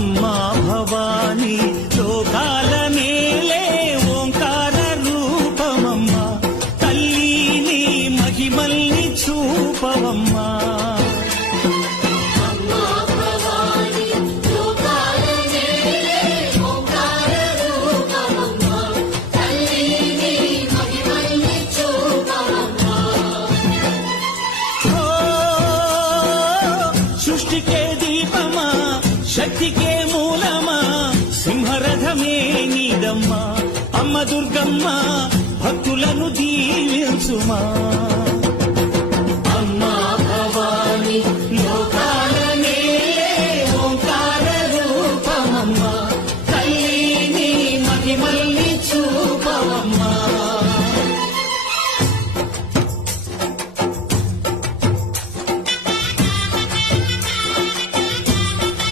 అమ్మా భవానీ లోకాల నేలే ఓంకార రూపమమ్మా తల్లి నీ మహిమల్ని చూపవమ్మా సృష్టికే దీపమా శక్తికే మూలమా సింహరథమే నీదమ్మా అమ్మ దుర్గమ్మ భక్తులను దీవించుమా